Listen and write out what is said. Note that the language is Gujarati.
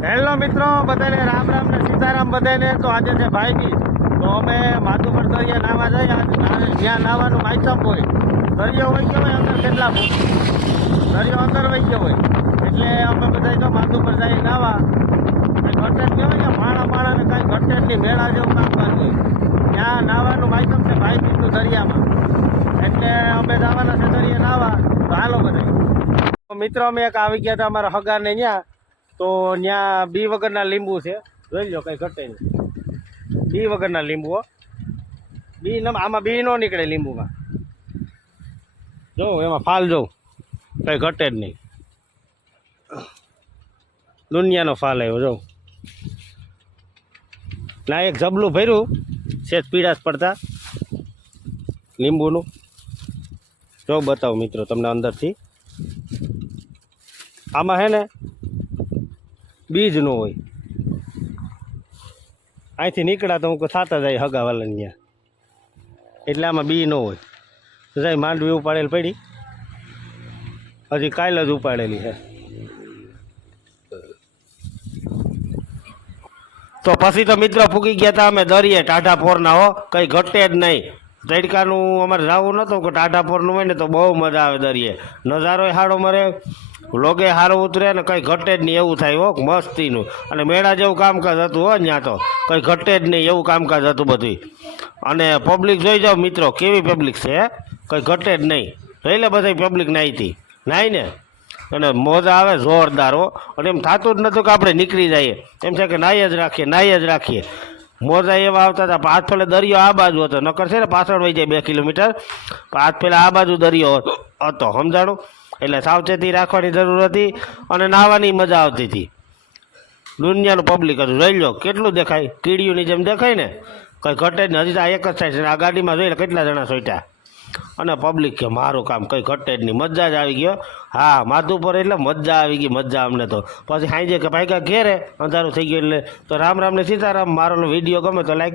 હેલો મિત્રો, બધાને રામ રામ ને સીતારામ બધાને. તો આજે છે ભાઈ બીજ તો અમે માધુપર દરિયા નાવા જઈએ. આજે જ્યાં નાવાનું માયસમ હોય. દરિયો વહી ગયો હોય, અંદર કેટલા દરિયો અંદર વહી ગયો હોય. એટલે અમે બધા તો માધુપર જઈએ નાવા. ઘટેટ કહેવાય ને, માણા માણાને કાંઈ ઘટેટની મેળા જેવું કામકાજ હોય. ત્યાં નાવાનું માયસમ છે ભાઈ બીજનું દરિયામાં. એટલે અમે જવાના છે દરિયા નાવા. હાલો બધા મિત્રો, અમે એક આવી ગયા હતા અમારા હગાને ત્યાં. તો ત્યાં બી વગરના લીંબુ છે. જોઈ લો કંઈ ઘટે નહીં. બી વગરના લીંબુ બી આમાં બી નો નીકળે લીંબુમાં. જોઉં એમાં ફાલ જોઉં. કંઈ ઘટે જ નહીં. દુનિયાનો ફાલ આવ્યો જોઉં ના, એક જબલું ભર્યું. સેજ પીડાશ પડતા. લીંબુનું. જો બતાવું મિત્રો તમને અંદરથી. આમાં હે ને બીજ ન હોય. અહીંથી નીકળ્યા તો હું થતા જાય હગાવાલાને ત્યાં. એટલે આમાં બી ન હોય. જાય માંડવી ઉપાડેલ પડી. હજી કાલ જ ઉપાડેલી છે. તો પછી તો મિત્રો ફૂકી ગયા હતા અમે દરિયે ટાઢા ફોરના હો, કંઈ ઘટે જ નહીં. તડકાનું અમારે જવું નહોતું કે ટાઢાપોરનું હોય ને તો બહુ મજા આવે દરિયે. નજારો સારો મરે લોગે સારું ઉતરે ને કંઈ ઘટે જ નહીં એવું થાય હો, મસ્તીનું. અને મેળા જેવું કામકાજ હતું હો ત્યાં તો. કંઈ ઘટે જ નહીં એવું કામકાજ હતું બધું અને પબ્લિક જોઈ જાઓ મિત્રો, કેવી પબ્લિક છે? કંઈ ઘટે જ નહીં. એટલે બધી પબ્લિક નાહીતી હતી નાહી ને? અને મોજા આવે જોરદાર હો. અને એમ થતું જ નહોતું કે આપણે નીકળી જઈએ. એમ છે કે નાહી જ રાખીએ નાહી જ રાખીએ. મોજા એવા આવતા હતા આજ પેલા દરિયો આ બાજુ હતો. નકર છે ને પાછળ વહી જાય બે કિલોમીટર. આજ પેલા આ બાજુ દરિયો હતો, સમજાણું? એટલે સાવચેતી રાખવાની જરૂર હતી અને નાહવાની મજા આવતી હતી. દુનિયાનું પબ્લિક હતું. જોઈ લો, કેટલું દેખાય? કીડીઓની જેમ દેખાય ને? કંઈ ઘટે જ નહીં. હજી આ એક જ થાય છે. આ ગાડીમાં જોઈ કેટલા જણા સોટ્યા. અને પબ્લિક કે મારું કામ કંઈ ઘટે જ નહીં. મજા જ આવી ગયો. હા માધુપર એટલે મજા આવી ગઈ, મજા અમને તો. પછી સાંજે કે ભાઈ ઘેરે, અંધારું થઈ ગયું એટલે તો રામ રામને સીતારામ, મારો વીડિયો ગમે તો લાઈક